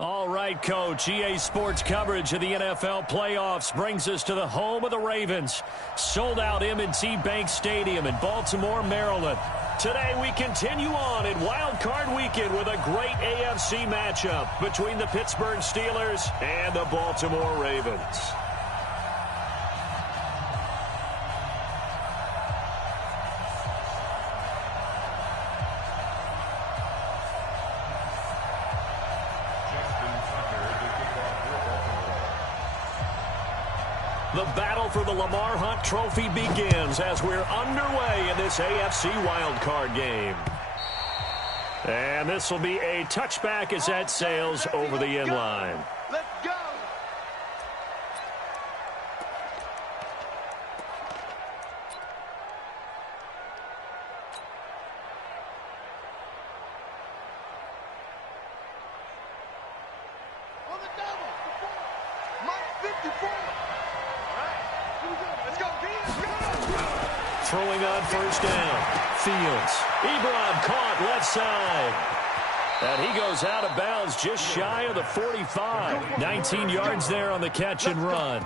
All right, Coach. EA Sports coverage of the NFL playoffs brings us to the home of the Ravens. Sold out M&T Bank Stadium in Baltimore, Maryland. Today we continue on in Wild Card Weekend with a great AFC matchup between the Pittsburgh Steelers and the Baltimore Ravens. The battle for the Lamar Hunt Trophy begins as we're underway in this AFC wildcard game. And this will be a touchback as that sails over the end line. Let's go. On the double. Mike 54. Throwing on first down. Fields. Ebron caught left side. And he goes out of bounds just shy of the 45. 19 yards there on the catch and run.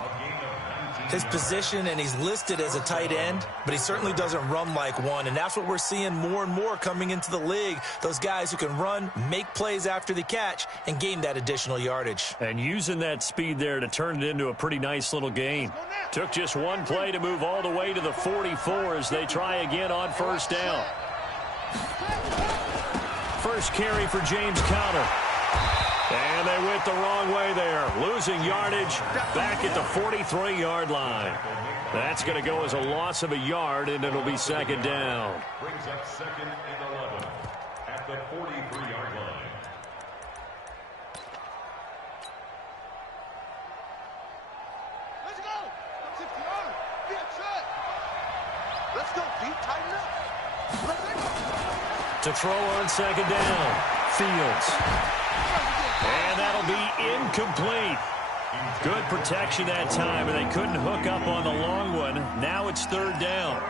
His position, and he's listed as a tight end, but he certainly doesn't run like one, and that's what we're seeing more and more coming into the league. Those guys who can run, make plays after the catch, and gain that additional yardage. And using that speed there to turn it into a pretty nice little gain. Took just one play to move all the way to the 44 as they try again on first down. First carry for James Conner. And they went the wrong way there. Losing yardage back at the 43-yard line. That's going to go as a loss of a yard, and it'll be second down. Brings up second and 11 at the 43-yard line. Let's go. 60-yard. Be a shot. Let's go, D. Tighten up. Let's go. To throw on second down. Fields. And that'll be incomplete. Good protection that time, and they couldn't hook up on the long one. Now it's third down.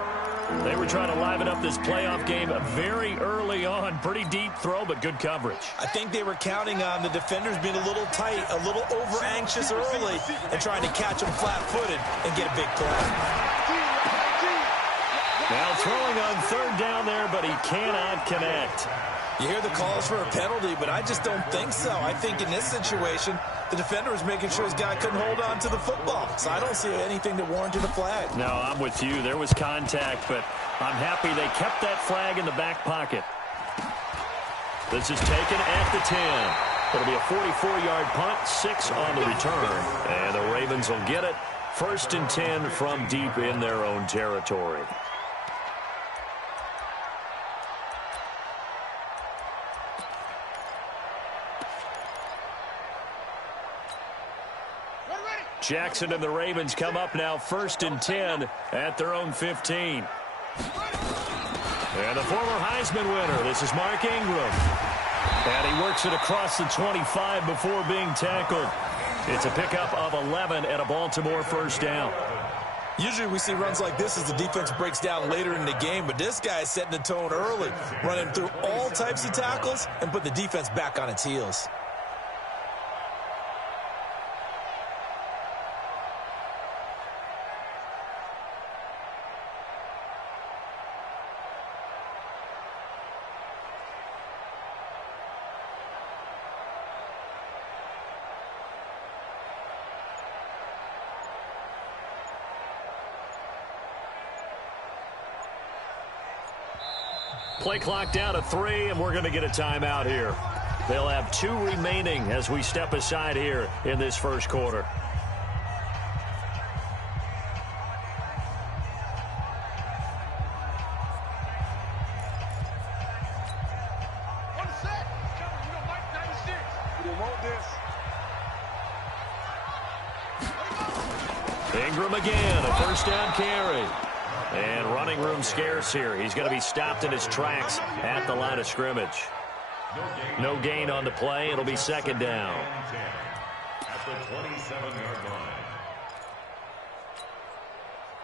They were trying to liven up this playoff game very early on. Pretty deep throw, but good coverage. I think they were counting on the defenders being a little tight, a little over-anxious early, and trying to catch them flat-footed and get a big play. Now throwing on third down there, but he cannot connect. You hear the calls for a penalty, but I just don't think so. I think in this situation, the defender was making sure his guy couldn't hold on to the football. So I don't see anything that warranted a flag. No, I'm with you. There was contact, but I'm happy they kept that flag in the back pocket. This is taken at the 10. It'll be a 44-yard punt, 6 on the return. And the Ravens will get it. First and 10 from deep in their own territory. Jackson and the Ravens come up now first and 10 at their own 15. And the former Heisman winner, this is Mark Ingram. And he works it across the 25 before being tackled. It's a pickup of 11 and a Baltimore first down. Usually we see runs like this as the defense breaks down later in the game, but this guy is setting the tone early, running through all types of tackles and put the defense back on its heels. Play clock down to 3, and we're going to get a timeout here. They'll have 2 remaining as we step aside here in this first quarter. Ingram again, a first down carry. And running room scarce here. He's going to be stopped in his tracks at the line of scrimmage. No gain on the play. It'll be second down. At the 27-yard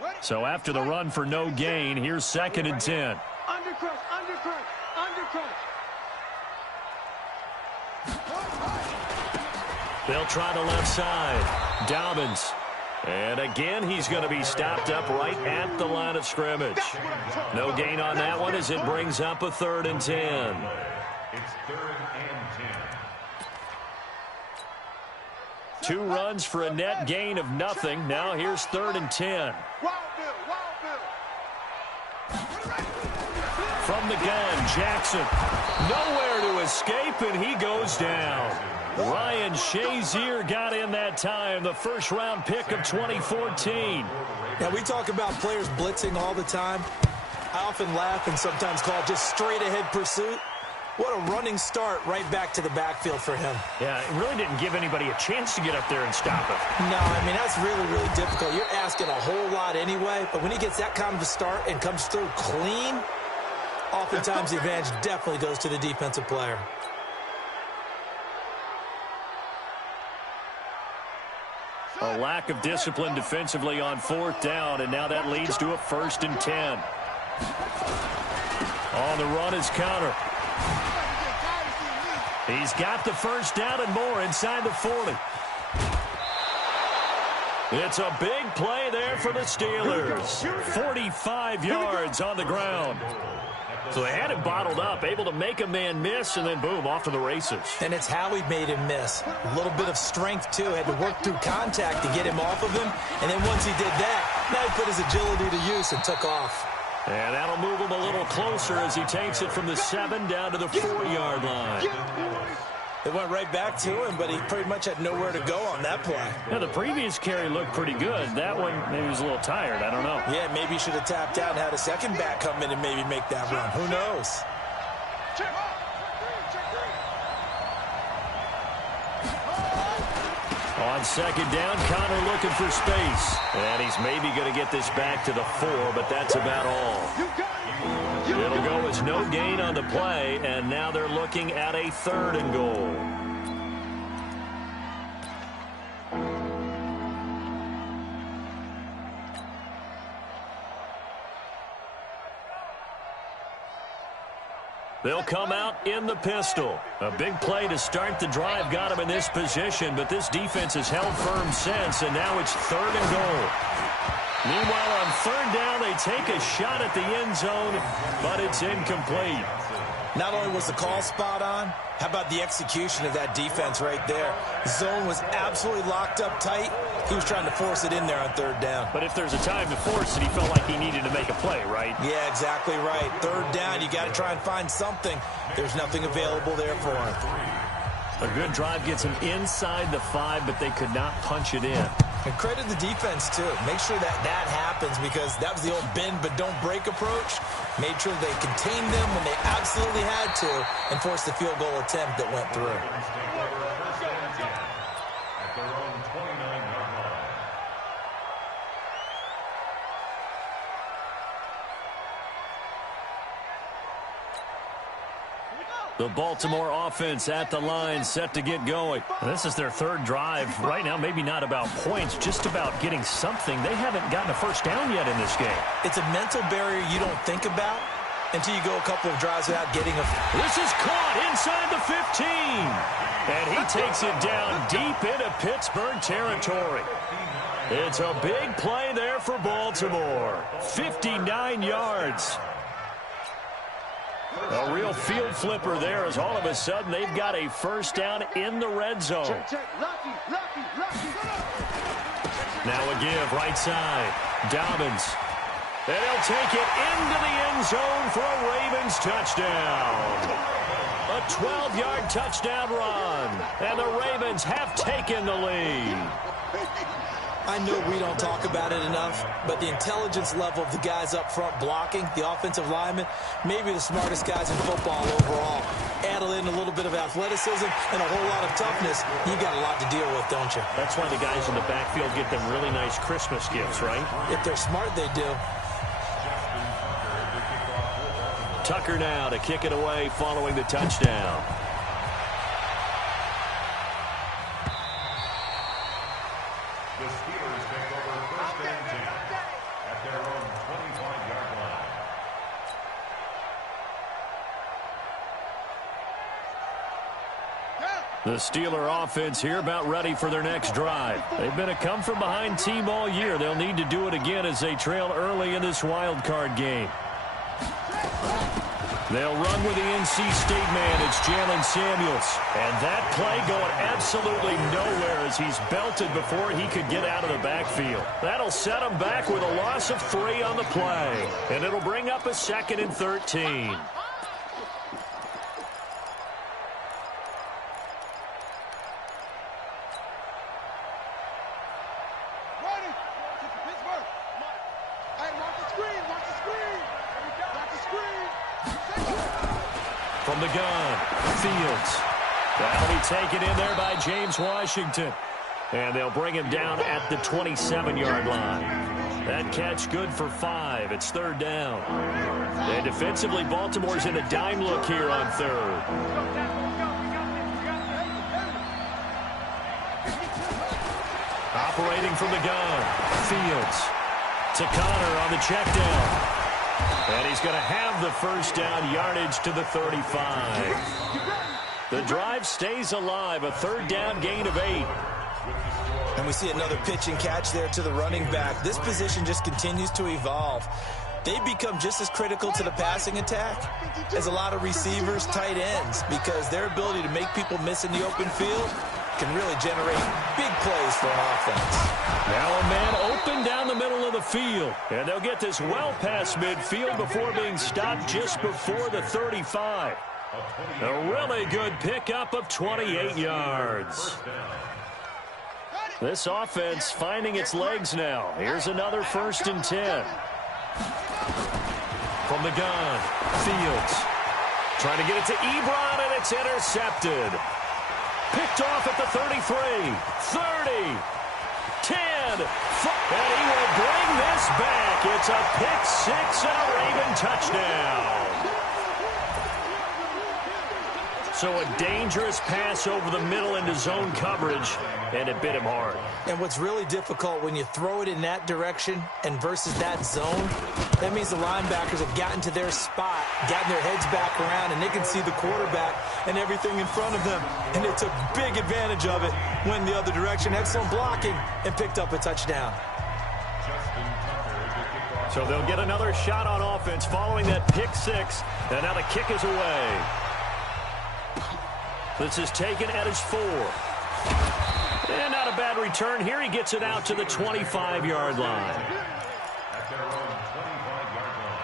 line. So after the run for no gain, here's second and 10. Undercrush, undercrush, undercrush. They'll try the left side. Dobbins. And again, he's going to be stopped up right at the line of scrimmage. No gain on that one as it brings up a 3rd and 10. It's 3rd and 10. 2 runs for a net gain of nothing. Now here's 3rd and 10. From the gun, Jackson. Nowhere to escape, and he goes down. Ryan Shazier got in that time, the 1st-round pick of 2014. Now, we talk about players blitzing all the time. I often laugh and sometimes call it just straight-ahead pursuit. What a running start right back to the backfield for him. Yeah, it really didn't give anybody a chance to get up there and stop him. No, I mean, that's really, really difficult. You're asking a whole lot anyway, but when he gets that kind of a start and comes through clean, oftentimes the advantage definitely goes to the defensive player. A lack of discipline defensively on 4th down, and now that leads to a 1st and 10. On the run is Conner. He's got the 1st down and more inside the 40. It's a big play there for the Steelers. 45 yards on the ground. So they had him bottled up, able to make a man miss, and then boom, off to the races. And it's how he made him miss. A little bit of strength, too. Had to work through contact to get him off of him. And then once he did that, now he put his agility to use and took off. And that'll move him a little closer as he takes it from the 7 down to the 4-yard line. It went right back to him, but he pretty much had nowhere to go on that play. Yeah, the previous carry looked pretty good. That one, maybe he was a little tired. I don't know. Yeah, maybe he should have tapped out and had a second back come in and maybe make that run. Who knows? On 2nd down, Conner looking for space. And he's maybe going to get this back to the 4, but that's about all. It'll go as no gain on the play, and now they're looking at a 3rd and goal. They'll come out in the pistol. A big play to start the drive got him in this position, but this defense has held firm since, and now it's 3rd and goal. Meanwhile, on 3rd down, they take a shot at the end zone, but it's incomplete. Not only was the call spot on, how about the execution of that defense right there? The zone was absolutely locked up tight. He was trying to force it in there on 3rd down. But if there's a time to force it, he felt like he needed to make a play, right? Yeah, exactly right. 3rd down, you got to try and find something. There's nothing available there for him. A good drive gets him inside the 5, but they could not punch it in. And credit the defense, too. Make sure that that happens because that was the old bend but don't break approach. Made sure they contained them when they absolutely had to and forced the field goal attempt that went through. At their own 29-yard line. The Baltimore offense at the line, set to get going. This is their 3rd drive. Right now, maybe not about points, just about getting something. They haven't gotten a 1st down yet in this game. It's a mental barrier you don't think about until you go a couple of drives without getting a... This is caught inside the 15. And he takes it down deep into Pittsburgh territory. It's a big play there for Baltimore. 59 yards. A real field flipper there as all of a sudden they've got a 1st down in the red zone. Now a give right side. Dobbins. And he'll take it into the end zone for a Ravens touchdown. A 12-yard touchdown run. And the Ravens have taken the lead. I know we don't talk about it enough, but the intelligence level of the guys up front blocking, the offensive linemen, maybe the smartest guys in football overall. Add in a little bit of athleticism and a whole lot of toughness, you got a lot to deal with, don't you? That's why the guys in the backfield get them really nice Christmas gifts, right? If they're smart, they do. Tucker now to kick it away following the touchdown. The Steelers take over 1st and 10 at their own 25-yard line. The Steeler offense here about ready for their next drive. They've been a come-from-behind team all year. They'll need to do it again as they trail early in this wild card game. They'll run with the NC State man. It's Jalen Samuels. And that play going absolutely nowhere as he's belted before he could get out of the backfield. That'll set him back with a loss of 3 on the play. And it'll bring up a 2nd and 13. From the gun, Fields. That'll be taken in there by James Washington. And they'll bring him down at the 27-yard line. That catch good for 5. It's 3rd down. And defensively, Baltimore's in a dime look here on 3rd. Operating from the gun, Fields. To Connor on the check down. And he's going to have the 1st down, yardage to the 35. The drive stays alive, a 3rd down gain of 8. And we see another pitch and catch there to the running back. This position just continues to evolve. They become just as critical to the passing attack as a lot of receivers, tight ends, because their ability to make people miss in the open field can really generate big plays for an offense. Now a man open down the middle of the field. And they'll get this well past midfield before being stopped just before the 35. A really good pickup of 28 yards. This offense finding its legs now. Here's another 1st and 10. From the gun, Fields. Trying to get it to Ebron, and it's intercepted. Picked off at the 33, 30, 10, and he will bring this back. It's a pick 6 and a Raven touchdown. So a dangerous pass over the middle into zone coverage, and it bit him hard. And what's really difficult when you throw it in that direction and versus that zone, that means the linebackers have gotten to their spot, gotten their heads back around, and they can see the quarterback and everything in front of them. And they took big advantage of it, went the other direction, excellent blocking, and picked up a touchdown. So they'll get another shot on offense following that pick 6, and now the kick is away. This is taken at his 4. And not a bad return here. He gets it out to the 25-yard line. At their own 25-yard line.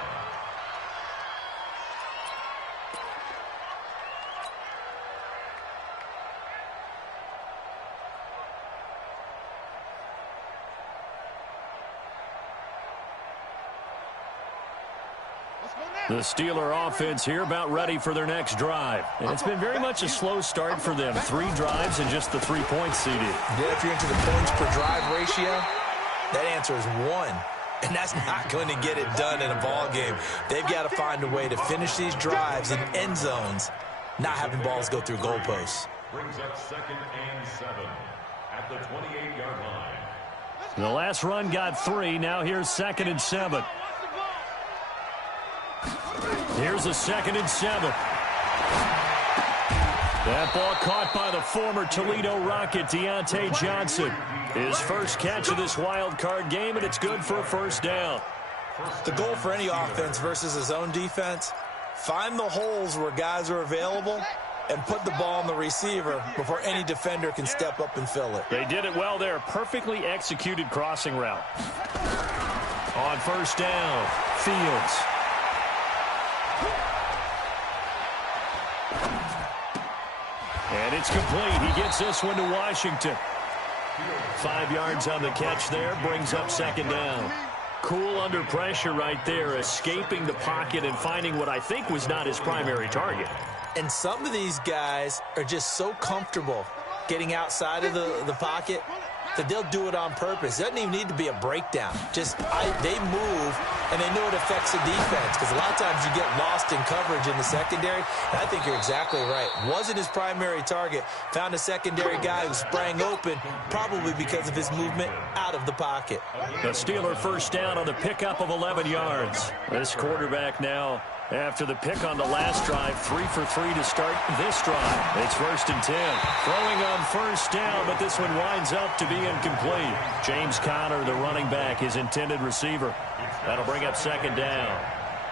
The Steeler offense here about ready for their next drive. And it's been very much a slow start for them. 3 drives and just the 3 points seeded. Yeah, if you're into the points per drive ratio, that answer is 1. And that's not going to get it done in a ball game. They've got to find a way to finish these drives in end zones, not having balls go through goalposts. Brings up 2nd and 7 at the 28-yard line. The last run got 3. Now here's 2nd and 7. Here's a 2nd and 7. That ball caught by the former Toledo Rocket, Deontay Johnson. His first catch of this wild card game, and it's good for a 1st down. The goal for any offense versus a zone defense, find the holes where guys are available and put the ball on the receiver before any defender can step up and fill it. They did it well there. Perfectly executed crossing route. On 1st down, Fields. And it's complete. He gets this one to Washington. 5 yards on the catch there. Brings up 2nd down. Cool under pressure right there. Escaping the pocket and finding what I think was not his primary target. And some of these guys are just so comfortable getting outside of the pocket that they'll do it on purpose. It doesn't even need to be a breakdown. Just they move, and they know it affects the defense, because a lot of times you get lost in coverage in the secondary. And I think you're exactly right. Wasn't his primary target. Found a secondary guy who sprang open, probably because of his movement out of the pocket. The Steeler 1st down on the pickup of 11 yards. This quarterback now After the pick on the last drive, 3 for 3 to start this drive. It's 1st and 10. Throwing on first down, but this one winds up to be incomplete. James Conner, the running back, his intended receiver. That'll bring up 2nd down.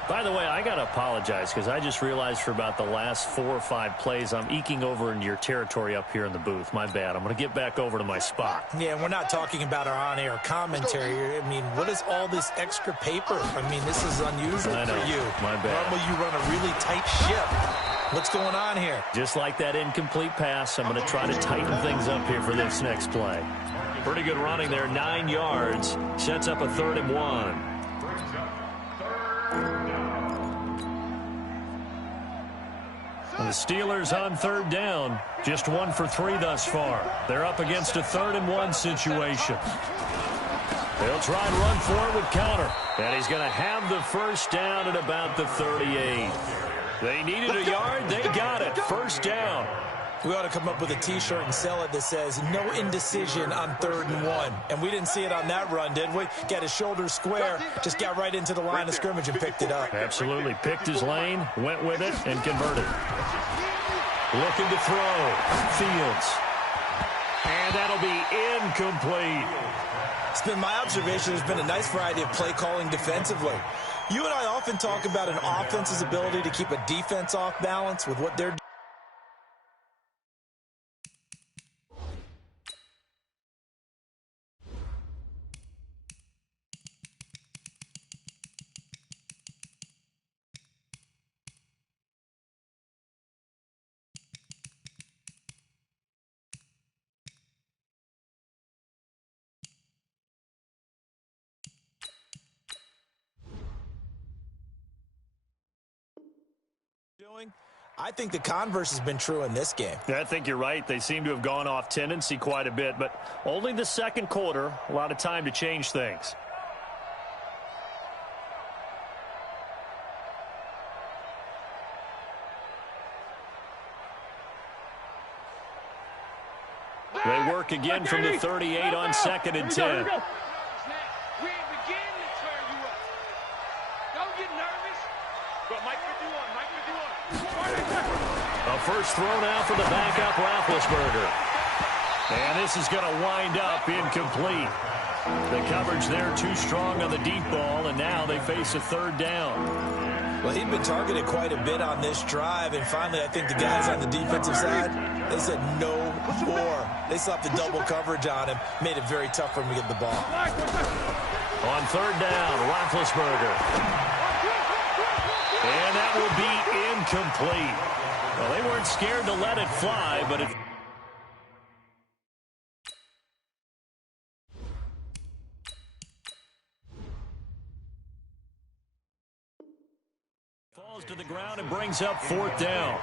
By the way, I got to apologize because I just realized for about the last 4 or 5 plays, I'm eking over into your territory up here in the booth. My bad. I'm going to get back over to my spot. Yeah, and we're not talking about our on-air commentary here. I mean, what is all this extra paper? I mean, this is unusual for you. My bad. Normally you run a really tight ship. What's going on here? Just like that incomplete pass, I'm going to try to tighten things up here for this next play. Pretty good running there, 9 yards. Sets up a 3rd and 1. And the Steelers on 3rd down, just 1 for 3 thus far. They're up against a 3rd and 1 situation. They'll try and run for it with Conner. And he's going to have the first down at about the 38. They needed a yard. They got it. First down. We ought to come up with a T-shirt and sell it that says, no indecision on 3rd and 1. And we didn't see it on that run, did we? Got his shoulders square, just got right into the line of scrimmage and picked it up. Absolutely. Picked his lane, went with it, and converted. Looking to throw. Fields. And that'll be incomplete. It's been my observation there's been a nice variety of play calling defensively. You and I often talk about an offense's ability to keep a defense off balance with what they're doing. I think the converse has been true in this game. Yeah, I think you're right. They seem to have gone off tendency quite a bit, but only the 2nd quarter, a lot of time to change things. They work again from the 38 on 2nd and 10. A first throw now for the backup Roethlisberger. And this is going to wind up incomplete. The coverage there too strong on the deep ball, and now they face a 3rd down. Well, he'd been targeted quite a bit on this drive, and finally I think the guys on the defensive side, they said no more. They slapped the double coverage on him, made it very tough for him to get the ball. On 3rd down, Roethlisberger. And that will be incomplete. Well, they weren't scared to let it fly, but it falls to the ground and brings up 4th down.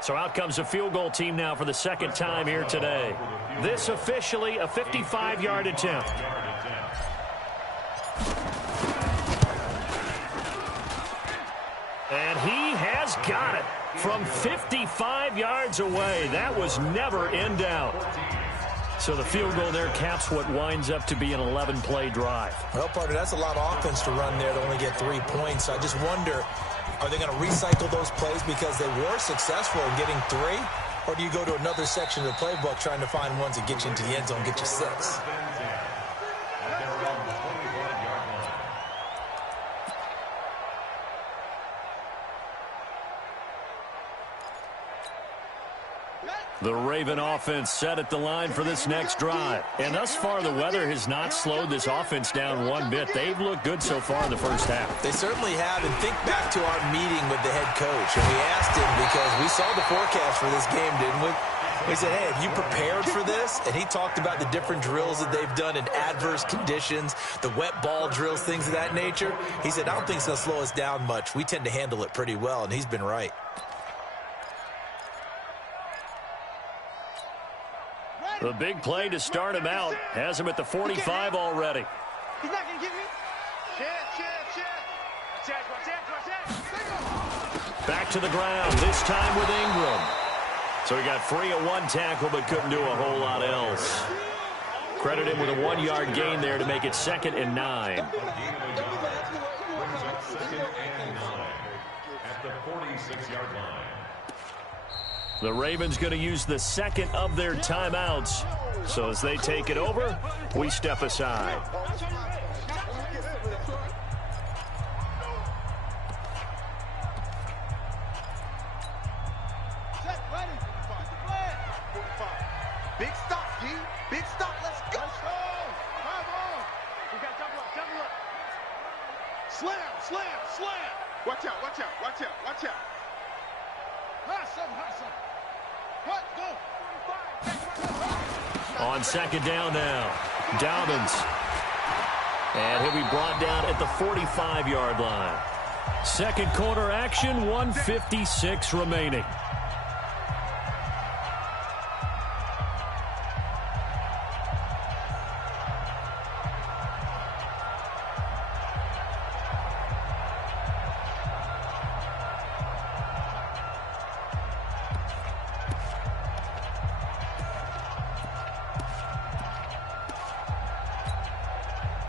So out comes a field goal team now for the 2nd time here today. This officially a 55-yard attempt. And he has got it from 55 yards away. That was never in doubt. So the field goal there caps what winds up to be an 11-play drive. Well, partner, that's a lot of offense to run there to only get 3 points. I just wonder, are they going to recycle those plays because they were successful in getting 3? Or do you go to another section of the playbook trying to find ones that get you into the end zone, get you 6? The Raven offense set at the line for this next drive. And thus far, the weather has not slowed this offense down one bit. They've looked good so far in the first half. They certainly have. And think back to our meeting with the head coach. And we asked him, because we saw the forecast for this game, didn't we? We said, hey, have you prepared for this? And he talked about the different drills that they've done in adverse conditions, the wet ball drills, things of that nature. He said, I don't think it's going to slow us down much. We tend to handle it pretty well, and he's been right. The big play to start him out has him at the 45 already. He's not going to give you. Back to the ground, this time with Ingram. So he got free of one tackle but couldn't do a whole lot else. Credit him with a 1-yard gain there to make it 2nd and 9. Brings up 2nd and 9 at the 46-yard line. The Ravens going to use the second of their timeouts. So as they take it over, we step aside. Big stop, D. Big stop. Let's go. We got double up. Slam. Watch out. Hustle. What? Go. On 2nd down now, Dobbins. And he'll be brought down at the 45-yard line. Second quarter action, 1:56 remaining.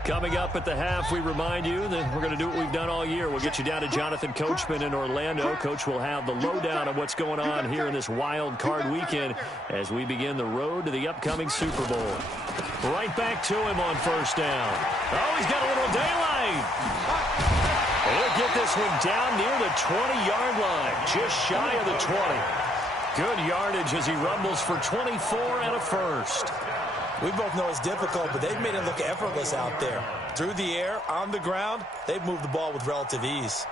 Coming up at the half, we remind you that we're going to do what we've done all year. We'll get you down to Jonathan Coachman in Orlando. Coach will have the lowdown of what's going on here in this wild card weekend as we begin the road to the upcoming Super Bowl. Right back to him on 1st down. Oh, he's got a little daylight. He'll get this one down near the 20-yard line, just shy of the 20. Good yardage as he rumbles for 24 and a first. We both know it's difficult, but they've made it look effortless out there. Through the air, on the ground, they've moved the ball with relative ease.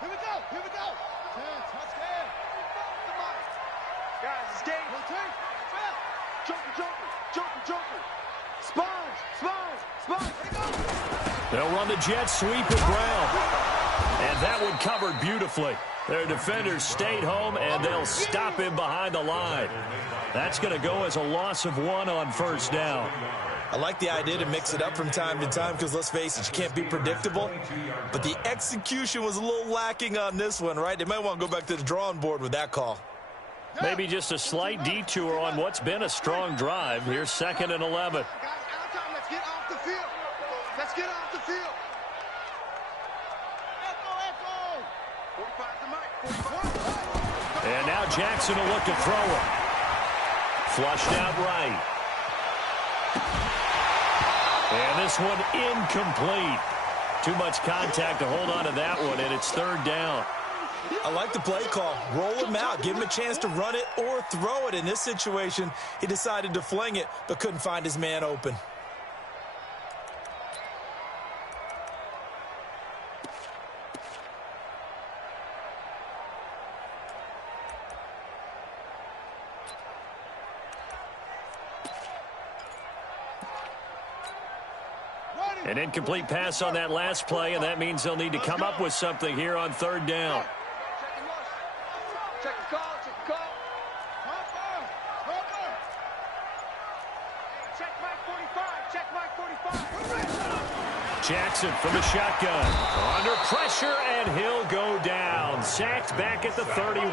Here we go. Touchdown. Guys, stay. Joker. Spine. They'll run the jet sweep with Brown. And that one covered beautifully. Their defenders stayed home, and they'll stop him behind the line. That's going to go as a loss of 1 on 1st down. I like the idea to mix it up from time to time because, let's face it, you can't be predictable. But the execution was a little lacking on this one, right? They might want to go back to the drawing board with that call. Maybe just a slight detour on what's been a strong drive. Here's 2nd and 11. Let's get off the field. And now Jackson will look to throw it. Flushed out right. And this one incomplete. Too much contact to hold on to that one, and it's 3rd down. I like the play call. Roll him out. Give him a chance to run it or throw it. In this situation, he decided to fling it, but couldn't find his man open. An incomplete pass on that last play, and that means they'll need to come up with something here on 3rd down. Check the call. Check my 45. Jackson from the shotgun. Under pressure, and he'll go down. Sacked back at the 31.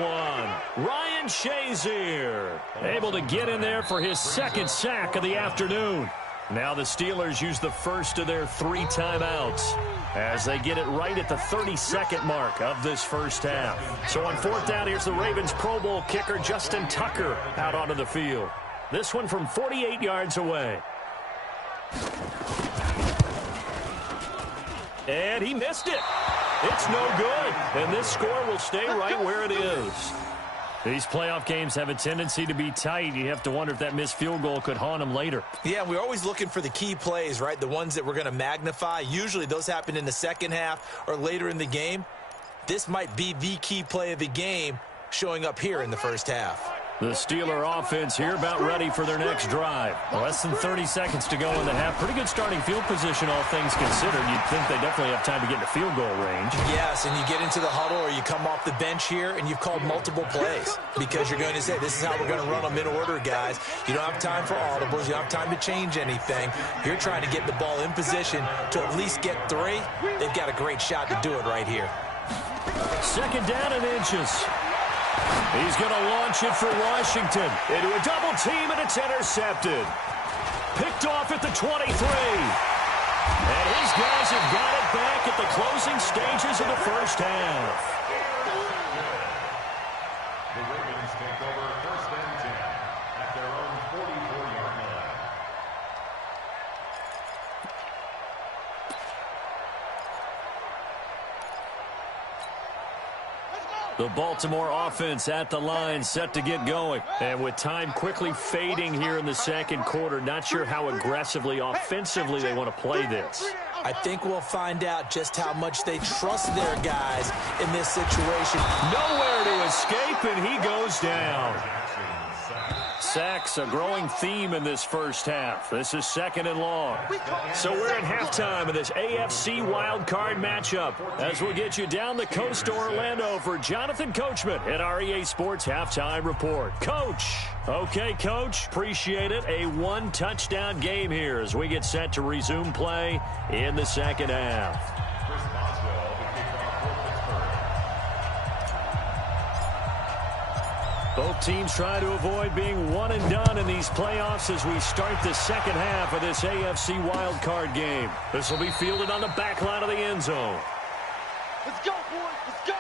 Ryan Shazier able to get in there for his 2nd sack of the afternoon. Now the Steelers use the first of their 3 timeouts as they get it right at the 32nd mark of this first half. So on 4th down, here's the Ravens Pro Bowl kicker Justin Tucker out onto the field. This one from 48 yards away. And he missed it. It's no good. And this score will stay right where it is. These playoff games have a tendency to be tight. You have to wonder if that missed field goal could haunt them later. Yeah, we're always looking for the key plays, right? The ones that we're going to magnify. Usually those happen in the second half or later in the game. This might be the key play of the game showing up here in the first half. The Steeler offense here about ready for their next drive. Less than 30 seconds to go in the half. Pretty good starting field position, all things considered. You'd think they definitely have time to get into field goal range. Yes, and you get into the huddle or you come off the bench here and you've called multiple plays because you're going to say, this is how we're going to run them in order, guys. You don't have time for audibles. You don't have time to change anything. You're trying to get the ball in position to at least get 3. They've got a great shot to do it right here. Second down and inches. He's going to launch it for Washington into a double team, and it's intercepted. Picked off at the 23. And his guys have got it back at the closing stages of the first half. The Ravens take over first and 10 at their own 44-yard line. The Baltimore offense at the line, set to get going. And with time quickly fading here in the second quarter, not sure how aggressively, offensively they want to play this. I think we'll find out just how much they trust their guys in this situation. Nowhere to escape, and he goes down. Sacks, a growing theme in this first half. This is second and long. So we're at halftime of this AFC wildcard matchup as we'll get you down the coast to Orlando for Jonathan Coachman at our EA Sports Halftime Report. Coach. Okay, Coach. Appreciate it. A one-touchdown game here as we get set to resume play in the second half. Both teams try to avoid being one and done in these playoffs as we start the second half of this AFC wildcard game. This will be fielded on the back line of the end zone. Let's go, boys. Let's go.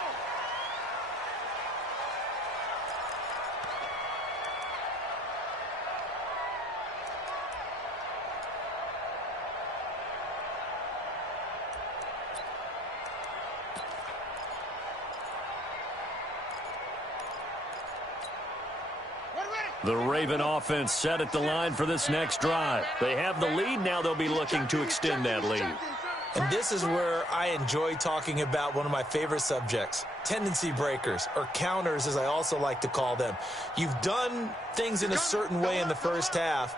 The Raven offense set at the line for this next drive. They have the lead. Now they'll be looking to extend that lead. And this is where I enjoy talking about one of my favorite subjects, tendency breakers, or counters as I also like to call them. You've done things in a certain way in the first half,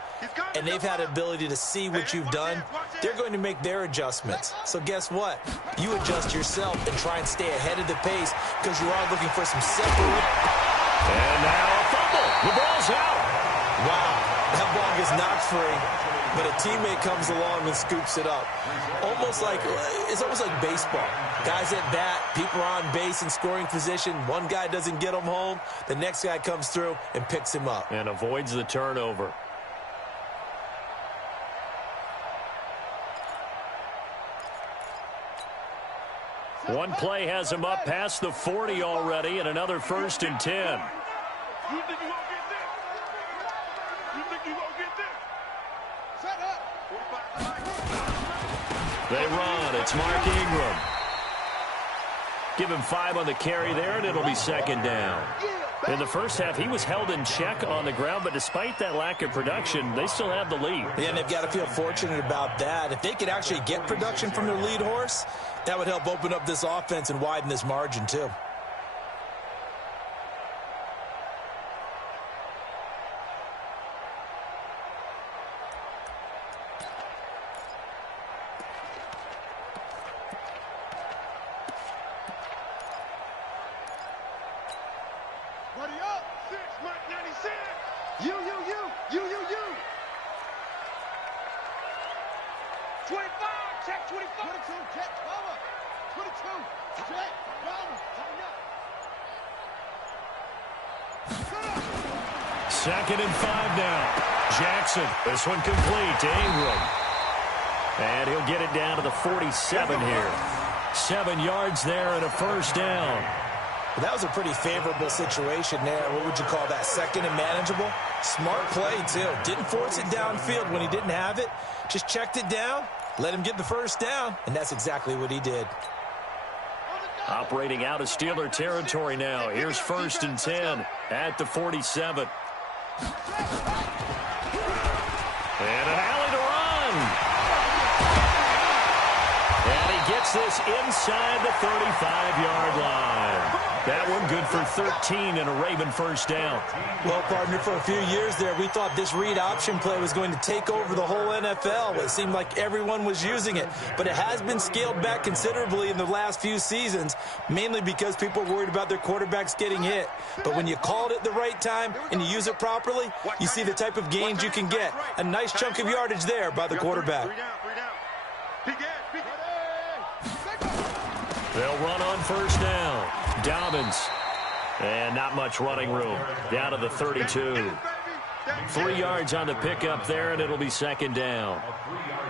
and they've had the ability to see what you've done. They're going to make their adjustments. So guess what? You adjust yourself and try and stay ahead of the pace because you are looking for some separate. And now a fumble. The ball's out. Wow, that ball gets knocked free, but a teammate comes along and scoops it up. It's almost like baseball. Guys at bat, people are on base in scoring position. One guy doesn't get him home. The next guy comes through and picks him up. And avoids the turnover. One play has him up past the 40 already, and another 1st and 10. You think you won't get this? You think you won't get this? Shut up. They run. It's Mark Ingram. Give him 5 on the carry there, and it'll be second down. In the first half, he was held in check on the ground, but despite that lack of production, they still have the lead. Yeah, and they've got to feel fortunate about that. If they could actually get production from their lead horse, that would help open up this offense and widen this margin, too. Ready up. 6, Mike 96. You. 25, check 25. 22, check, Bama. 22, check, Bama. Tighten up. Second and 5 now. Jackson, this one complete to Ingram. And he'll get it down to the 47 here. 7 yards there and a first down. Well, that was a pretty favorable situation there. What would you call that? Second and manageable? Smart play, too. Didn't force it downfield when he didn't have it. Just checked it down, let him get the first down, and that's exactly what he did. Operating out of Steeler territory now. Here's 1st and 10 at the 47. And an alley to run. And he gets this inside the 35-yard line. That one good for 13 and a Raven first down. Well, partner, for a few years there, we thought this read option play was going to take over the whole NFL. It seemed like everyone was using it, but it has been scaled back considerably in the last few seasons, mainly because people are worried about their quarterbacks getting hit. But when you call it at the right time and you use it properly, you see the type of gains you can get. A nice chunk of yardage there by the quarterback. They'll run on first down. Dobbins. And not much running room. Down to the 32. 3 yards on the pickup there, and it'll be second down.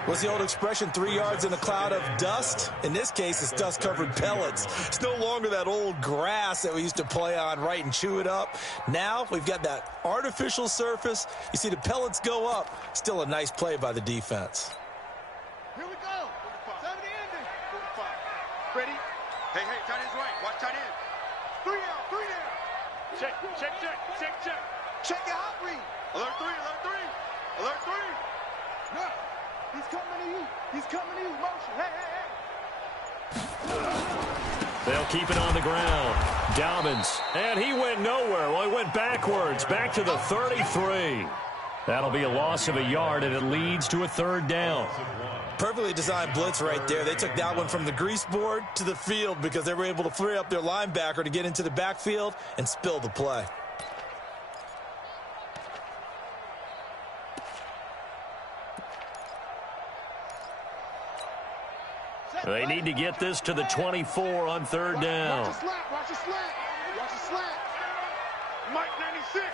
What's the old expression, 3 yards in a cloud of dust? In this case, it's dust-covered pellets. It's no longer that old grass that we used to play on, right, and chew it up. Now we've got that artificial surface. You see the pellets go up. Still a nice play by the defense. Here we go. 70 ending. 45. Ready? Hey, tight end's right. Watch tight end. 3 out, 3 down. Check. Check your hot read. Alert 3. Alert 3. No. He's coming to you. He's coming to you. Motion. Hey. They'll keep it on the ground. Dobbins. And he went nowhere. Well, he went backwards. Back to the 33. That'll be a loss of a yard, and it leads to a third down. Perfectly designed blitz right there. They took that one from the grease board to the field because they were able to free up their linebacker to get into the backfield and spill the play. They need to get this to the 24 on third down. Watch the slant. Mike 96.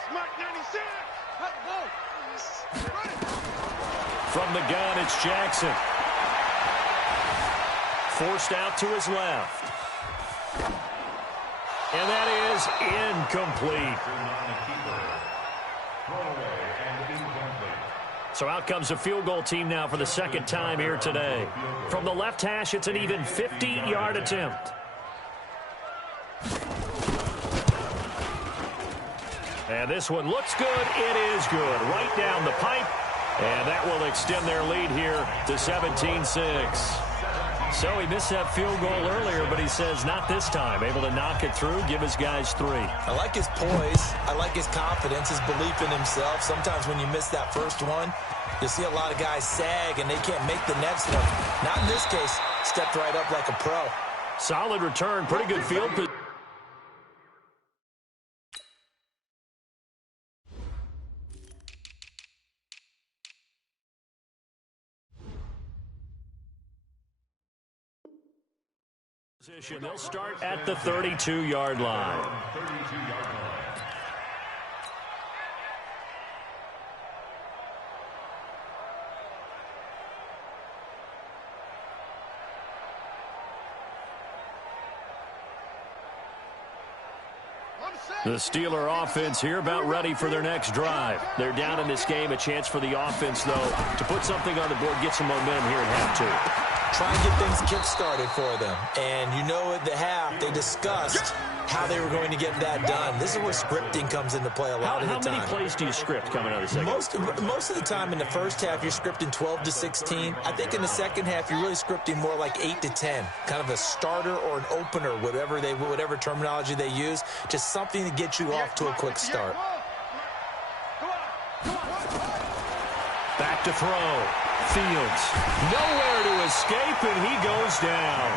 From the gun, it's Jackson. Forced out to his left. And that is incomplete. So out comes a field goal team now for the second time here today. From the left hash, it's an even 50-yard attempt. And this one looks good. It is good. Right down the pipe. And that will extend their lead here to 17-6. So he missed that field goal earlier, but he says not this time. Able to knock it through, give his guys 3. I like his poise. I like his confidence, his belief in himself. Sometimes when you miss that first one, you see a lot of guys sag and they can't make the next one. Not in this case. Stepped right up like a pro. Solid return. Pretty good field position. They'll start at the 32-yard line. The Steeler offense here about ready for their next drive. They're down in this game. A chance for the offense, though, to put something on the board, get some momentum here at half 2. Try and get things kick-started for them. And you know at the half, they discussed how they were going to get that done. This is where scripting comes into play a lot of the time. How many plays do you script coming out of the second? Most of the time in the first half, you're scripting 12 to 16. I think in the second half, you're really scripting more like 8 to 10. Kind of a starter or an opener, whatever terminology they use. Just something to get you off to a quick start. Back to throw. Fields. Nowhere to escape, and he goes down.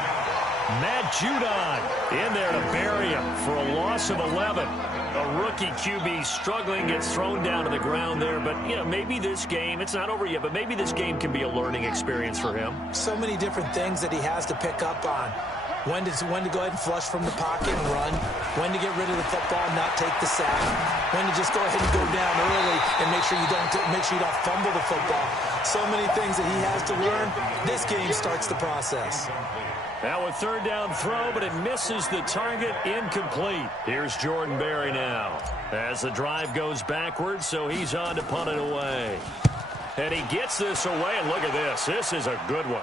Matt Judon in there to bury him for a loss of 11. A rookie QB struggling, gets thrown down to the ground there. But, you know, maybe this game, it's not over yet, but maybe this game can be a learning experience for him. So many different things that he has to pick up on. When to go ahead and flush from the pocket and run. When to get rid of the football and not take the sack. When to just go ahead and go down early and make sure you don't fumble the football. So many things that he has to learn. This game starts the process. Now a third down throw, but it misses the target. Incomplete. Here's Jordan Berry now. As the drive goes backwards, so he's on to punt it away. And he gets this away, and look at this. This is a good one.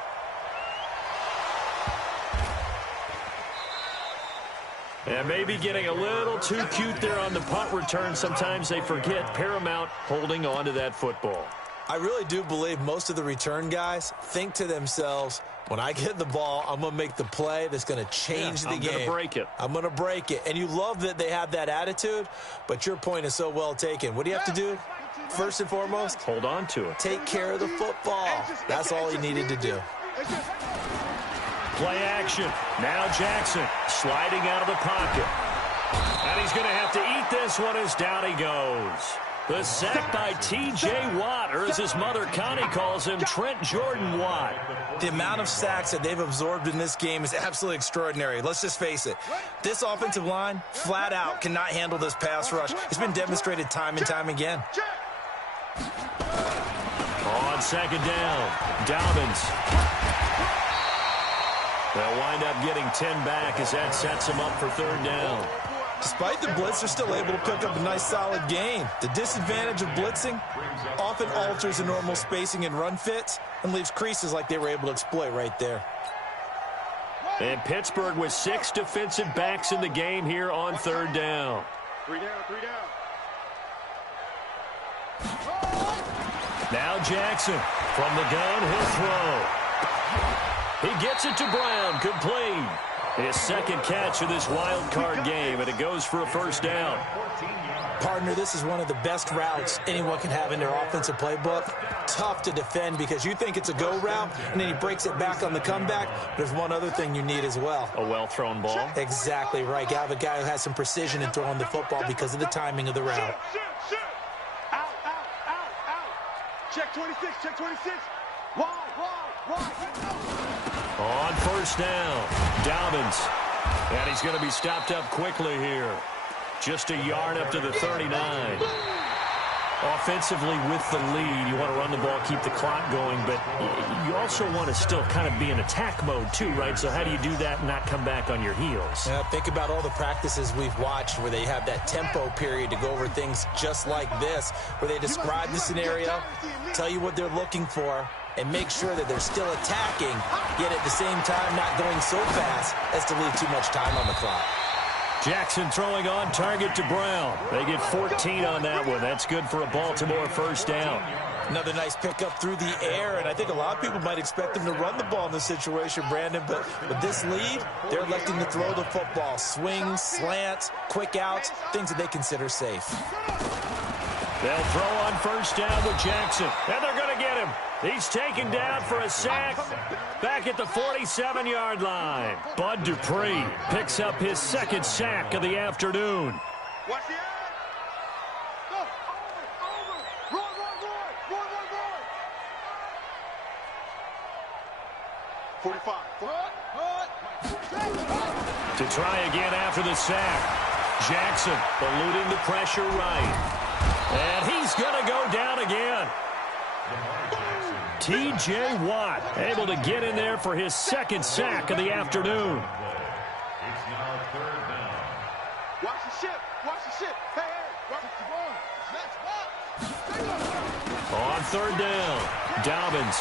And maybe getting a little too cute there on the punt return. Sometimes they forget paramount holding on to that football. I really do believe most of the return guys think to themselves, when I get the ball, I'm going to make the play that's going to change the game. I'm going to break it. I'm going to break it. And you love that they have that attitude, but your point is so well taken. What do you have to do? First and foremost, hold on to it. Take care of the football. That's all he needed to do. Play action. Now Jackson sliding out of the pocket. And he's going to have to eat this one as down he goes. The sack by T.J. Watt, or as his mother Connie calls him, Trent Jordan Watt. The amount of sacks that they've absorbed in this game is absolutely extraordinary. Let's just face it. This offensive line, flat out, cannot handle this pass rush. It's been demonstrated time and time again. On second down, Dobbins. They'll wind up getting 10 back as that sets them up for third down. Despite the blitz, they're still able to pick up a nice solid gain. The disadvantage of blitzing often alters the normal spacing and run fits and leaves creases like they were able to exploit right there. And Pittsburgh with 6 defensive backs in the game here on third down. 3 down, 3 down. Now Jackson from the gun, he'll throw. He gets it to Brown, complete. His second catch of this wild card game, and it goes for a first down. Partner, this is one of the best routes anyone can have in their offensive playbook. Tough to defend because you think it's a go route, and then he breaks it back on the comeback. There's one other thing you need as well. A well-thrown ball. Exactly right. You have a guy who has some precision in throwing the football because of the timing of the route. Out, out, out, out. Check 26, check 26. Wide. On first down, Dobbins. And he's going to be stopped up quickly here. Just a yard up to the 39. Offensively with the lead, you want to run the ball, keep the clock going, but you also want to still kind of be in attack mode too, right? So how do you do that and not come back on your heels? Yeah, think about all the practices we've watched where they have that tempo period to go over things just like this, where they describe the scenario, tell you what they're looking for, and make sure that they're still attacking, yet at the same time not going so fast as to leave too much time on the clock. Jackson throwing on target to Brown. They get 14 on that one. That's good for a Baltimore first down. Another nice pickup through the air, and I think a lot of people might expect them to run the ball in this situation, Brandon, but with this lead, they're electing to throw the football. Swings, slants, quick outs, things that they consider safe. They'll throw on first down with Jackson, and they're going to get him. He's taken down for a sack back at the 47-yard line. Bud Dupree picks up his second sack of the afternoon. Watch the end. Go. Over. Run. 45. To try again after the sack. Jackson eluding the pressure right. And he's going to go down again. T.J. Watt able to get in there for his second sack of the afternoon. It's now third down. Watch the ship. Hey. Watch the ball. On third down, Dobbins.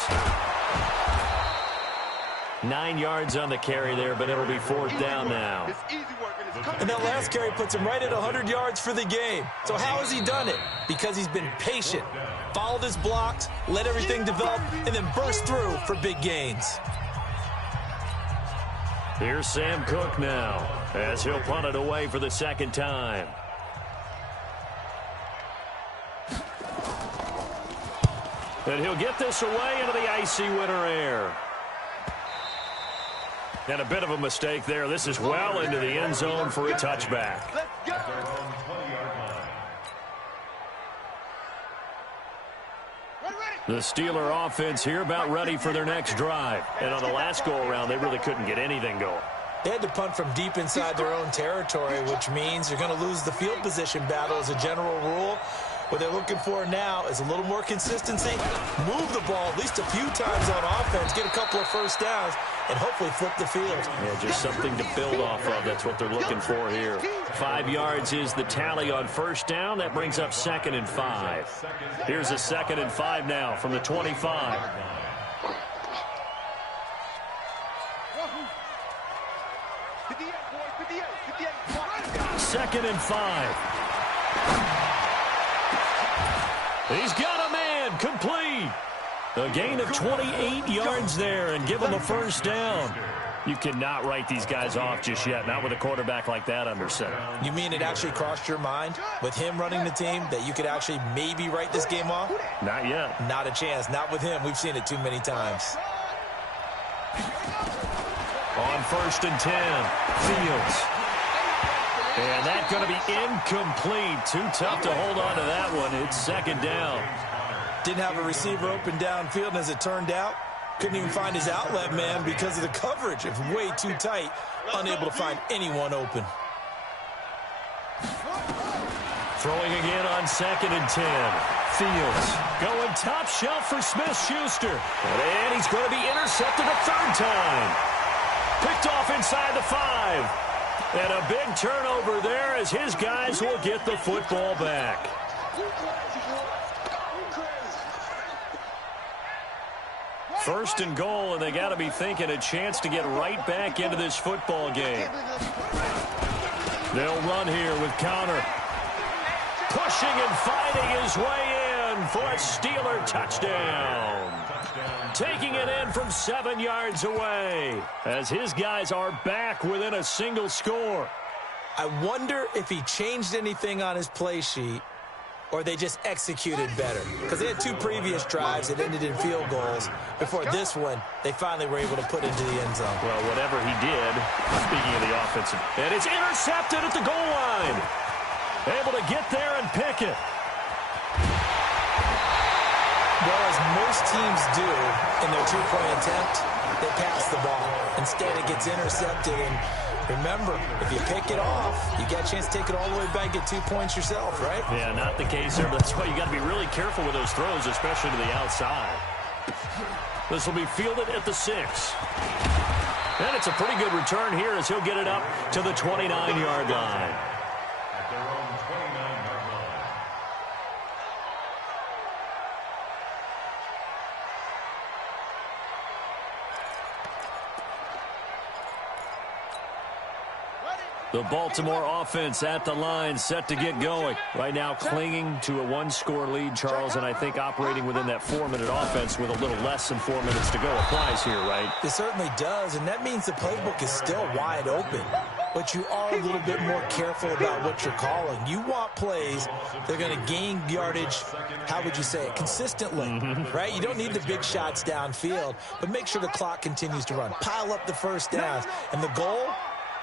9 yards on the carry there, but it'll be fourth down now. It's easy work and it's coming. And that last carry puts him right at 100 yards for the game. So how has he done it? Because he's been patient, followed his blocks, let everything develop, and then burst through for big gains. Here's Sam Cook now, as he'll punt it away for the second time. And he'll get this away into the icy winter air. And a bit of a mistake there. This is well into the end zone for a touchback. Let's go. At their own 20-yard line. The Steeler offense here about ready for their next drive. And on the last go-around, they really couldn't get anything going. They had to punt from deep inside their own territory, which means you're going to lose the field position battle as a general rule. What they're looking for now is a little more consistency, move the ball at least a few times on offense, get a couple of first downs, and hopefully flip the field. Yeah, just something to build off of. That's what they're looking for here. 5 yards is the tally on first down. That brings up 2nd and 5. Here's a 2nd and 5 now from the 25. 2nd and 5. He's got a man, complete. A gain of 28 yards there and give him a first down. You cannot write these guys off just yet, not with a quarterback like that under center. You mean it actually crossed your mind with him running the team that you could actually maybe write this game off? Not yet. Not a chance. Not with him. We've seen it too many times. On 1st and 10, Fields. And that's going to be incomplete. Too tough to hold on to that one. It's second down. Didn't have a receiver open downfield, and as it turned out, couldn't even find his outlet man because of the coverage. It was way too tight, unable to find anyone open. Throwing again on 2nd and 10. Fields going top shelf for Smith-Schuster. And he's going to be intercepted a third time. Picked off inside the 5. And a big turnover there as his guys will get the football back. First and goal, and they got to be thinking a chance to get right back into this football game. They'll run here with Counter. Pushing and fighting his way in for a Steeler touchdown. Taking it in from 7 yards away as his guys are back within a single score. I wonder if he changed anything on his play sheet or they just executed better. Because they had 2 previous drives that ended in field goals. Before this one, they finally were able to put into the end zone. Well, whatever he did, speaking of the offensive, and it's intercepted at the goal line. Able to get there and pick it. Well, as most teams do in their 2-point attempt, they pass the ball. Instead, it gets intercepted. And remember, if you pick it off, you get a chance to take it all the way back, get 2 points yourself, right? Yeah, not the case there, but that's why you got to be really careful with those throws, especially to the outside. This will be fielded at the 6. And it's a pretty good return here as he'll get it up to the 29-yard line. At their own 29-yard line. The Baltimore offense at the line, set to get going. Right now clinging to a 1-score lead, Charles, and I think operating within that 4-minute offense with a little less than 4 minutes to go applies here, right? It certainly does, and that means the playbook is still wide open. But you are a little bit more careful about what you're calling. You want plays that are going to gain yardage, how would you say it, consistently, right? You don't need the big shots downfield, but make sure the clock continues to run. Pile up the first downs, and the goal,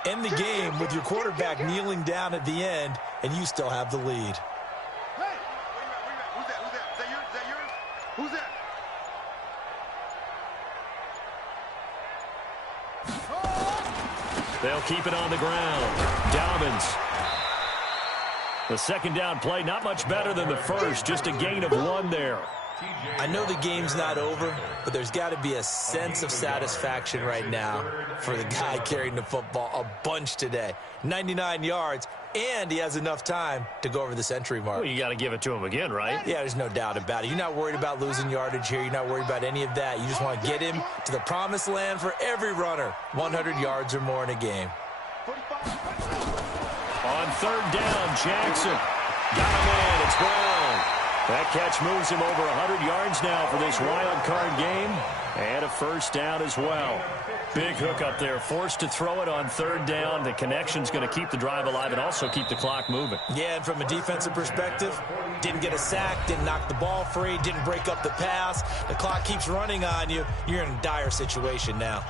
end the game with your quarterback kneeling down at the end, and you still have the lead. Hey, who's that? Is that yours? Who's that? They'll keep it on the ground. Dobbins. The second down play, not much better than the first, just a gain of 1 there. I know the game's not over, but there's got to be a sense of satisfaction right now for the guy carrying the football a bunch today. 99 yards, and he has enough time to go over the century mark. Well, you got to give it to him again, right? Yeah, there's no doubt about it. You're not worried about losing yardage here. You're not worried about any of that. You just want to get him to the promised land for every runner. 100 yards or more in a game. On third down, Jackson. Got him in. It's Brown. That catch moves him over 100 yards now for this wild card game. And a first down as well. Big hook up there. Forced to throw it on third down. The connection's going to keep the drive alive and also keep the clock moving. Yeah, and from a defensive perspective, didn't get a sack, didn't knock the ball free, didn't break up the pass. The clock keeps running on you. You're in a dire situation now.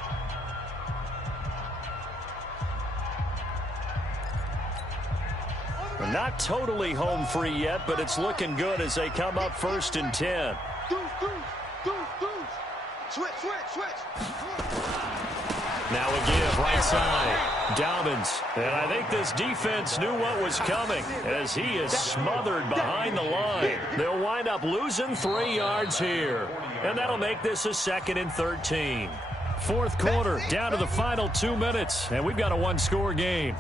We're not totally home free yet, but it's looking good as they come up 1st and 10. Switch. Now a give right side. Dobbins. And I think this defense knew what was coming as he is smothered behind the line. They'll wind up losing 3 yards here. And that'll make this a 2nd and 13. Fourth quarter, down to the final 2 minutes. And we've got a 1-score game.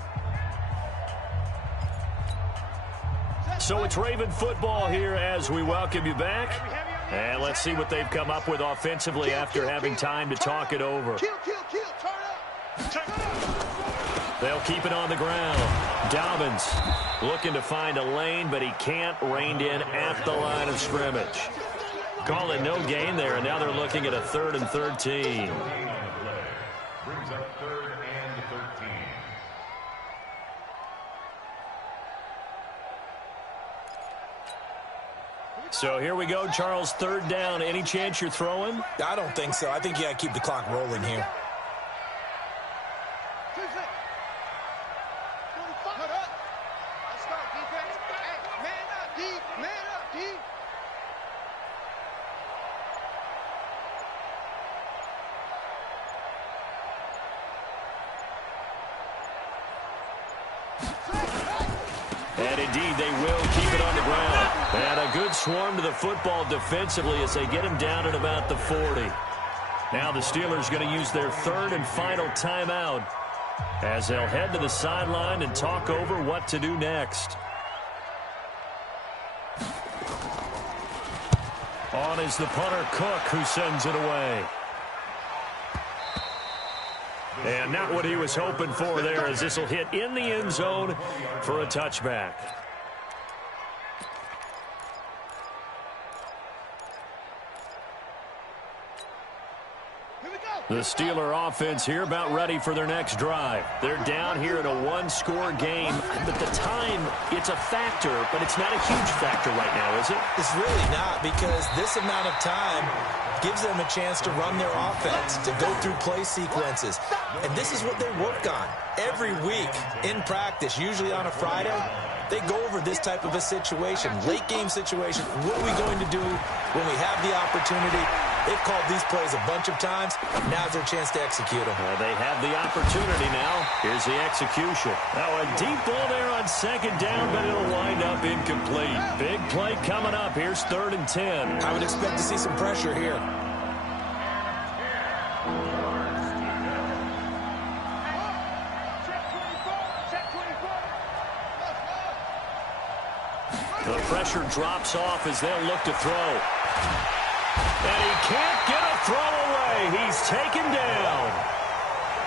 So it's Raven football here as we welcome you back. And let's see what they've come up with offensively after having time to talk it over. They'll keep it on the ground. Dobbins looking to find a lane, but he can't. Reined in at the line of scrimmage. Call it no gain there, and now they're looking at a 3rd and 13. Brings up 3rd and 13. So here we go, Charles, 3rd down. Any chance you're throwing? I don't think so. I think you got to keep the clock rolling here. And indeed, they will keep it on the ground. And a good swarm to the football defensively as they get him down at about the 40. Now the Steelers going to use their third and final timeout as they'll head to the sideline and talk over what to do next. On is the punter, Cook, who sends it away. And not what he was hoping for there, as this will hit in the end zone for a touchback. The Steeler offense here about ready for their next drive. They're down here in a one-score game. But the time, it's a factor, but it's not a huge factor right now, is it? It's really not, because this amount of time gives them a chance to run their offense, to go through play sequences. And this is what they work on every week in practice, usually on a Friday. They go over this type of a situation, late game situation. What are we going to do when we have the opportunity? They've called these plays a bunch of times. Now's their chance to execute them. They have the opportunity now. Here's the execution. Now a deep ball there on second down, but it'll wind up incomplete. Big play coming up. Here's 3rd and 10. I would expect to see some pressure here. The pressure drops off as they'll look to throw. And he can't get a throw away. He's taken down.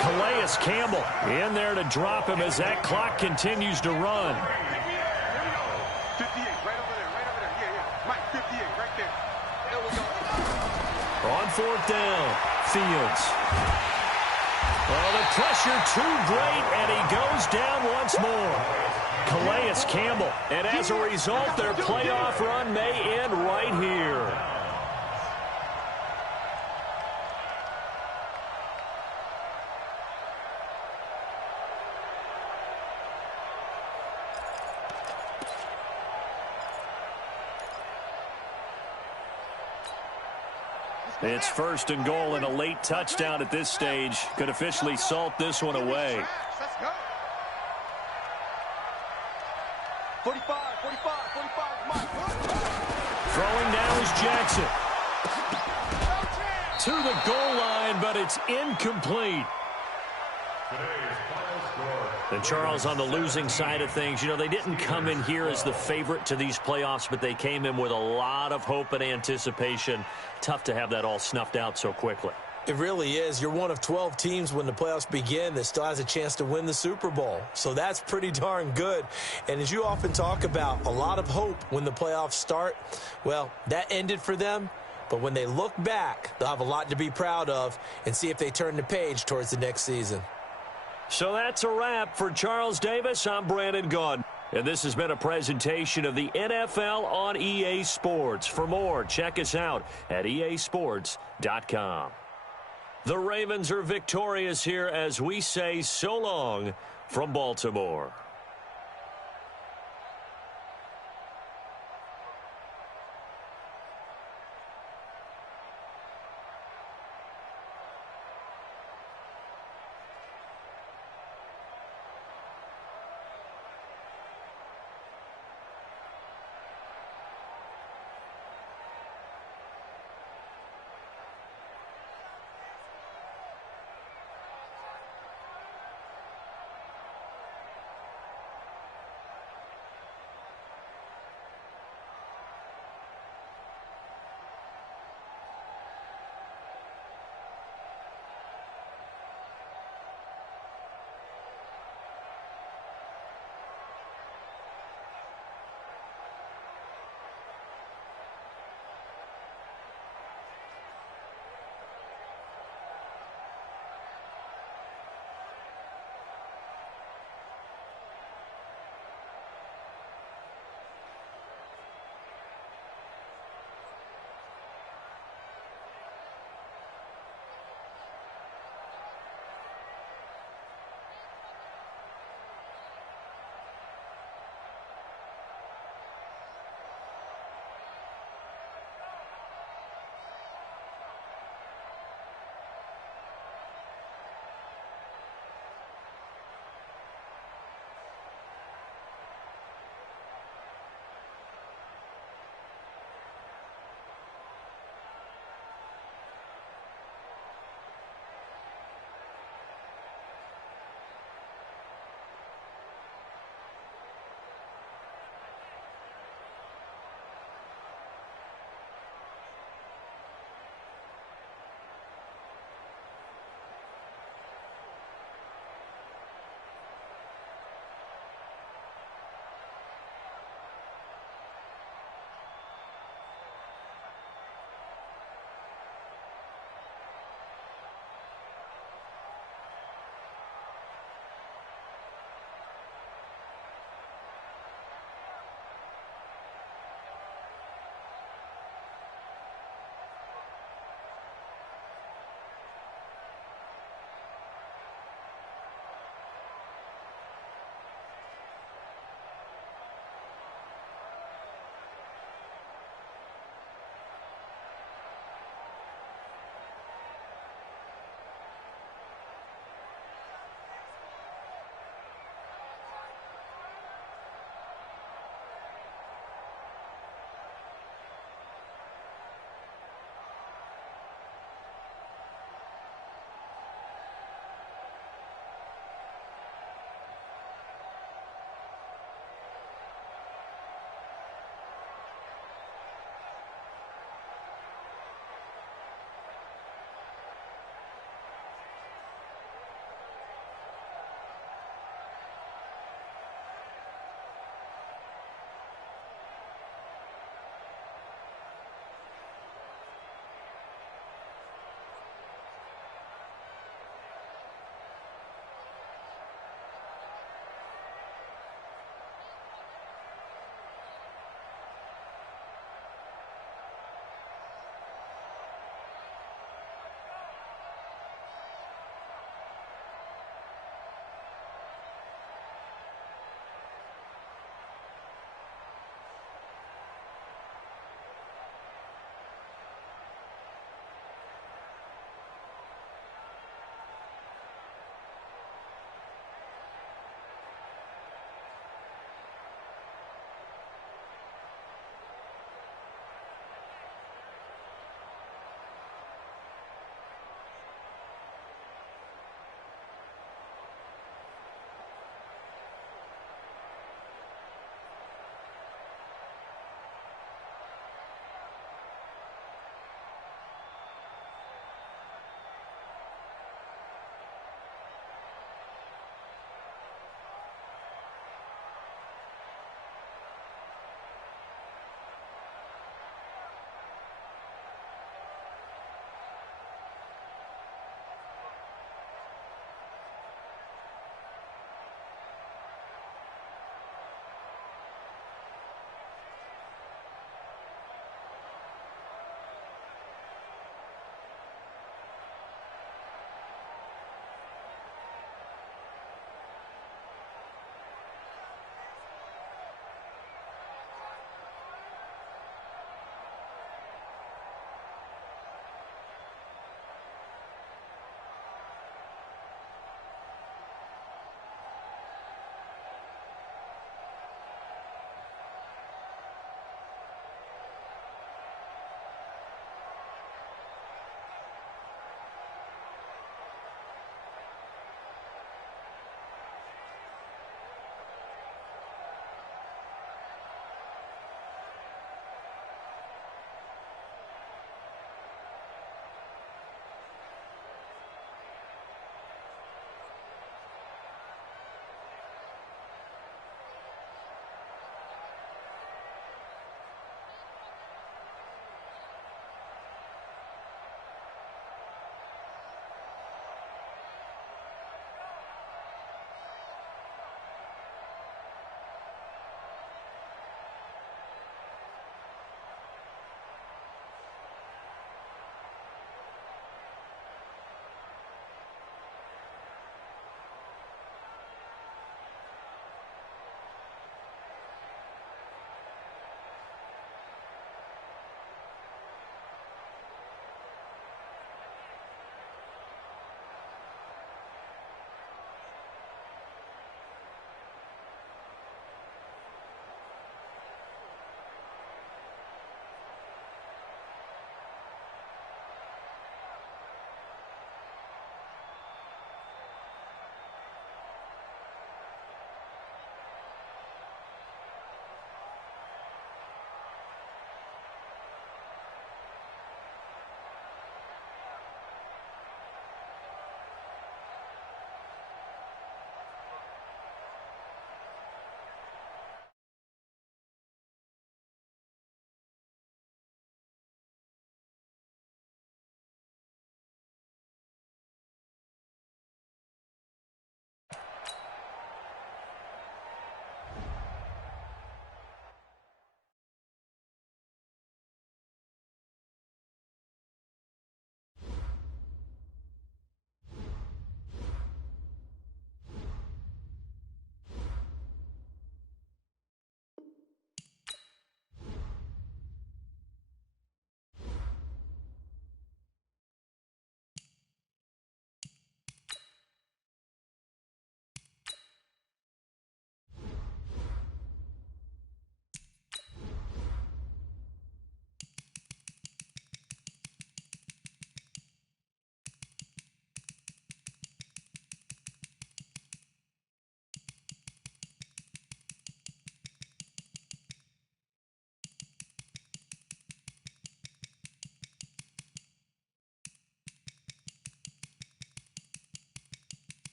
Calais Campbell in there to drop him as that clock continues to run. 58, right over there, right over there. Yeah. Mike, 58, right there. There we go. On 4th down, Fields. Oh, the pressure too great, and he goes down once more. Calais Campbell. And as a result, their playoff run may end right here. It's 1st and goal, and a late touchdown at this stage could officially salt this one away. Let's go. 45, Mike. Throwing now is Jackson. To the goal line, but it's incomplete. And Charles, on the losing side of things, you know, they didn't come in here as the favorite to these playoffs, but they came in with a lot of hope and anticipation. Tough to have that all snuffed out so quickly. It really is. You're one of 12 teams when the playoffs begin that still has a chance to win the Super Bowl. So that's pretty darn good. And as you often talk about, a lot of hope when the playoffs start. Well, that ended for them. But when they look back, they'll have a lot to be proud of and see if they turn the page towards the next season. So that's a wrap for Charles Davis. I'm Brandon Gaudin. And this has been a presentation of the NFL on EA Sports. For more, check us out at easports.com. The Ravens are victorious here as we say so long from Baltimore.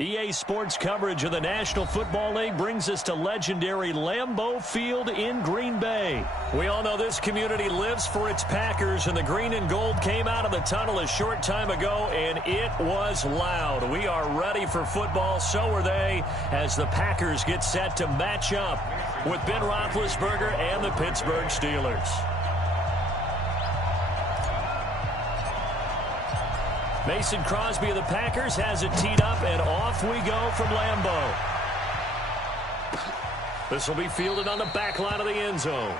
EA Sports coverage of the National Football League brings us to legendary Lambeau Field in Green Bay. We all know this community lives for its Packers, and the green and gold came out of the tunnel a short time ago, and it was loud. We are ready for football, so are they, as the Packers get set to match up with Ben Roethlisberger and the Pittsburgh Steelers. Mason Crosby of the Packers has it teed up, and off we go from Lambeau. This will be fielded on the back line of the end zone.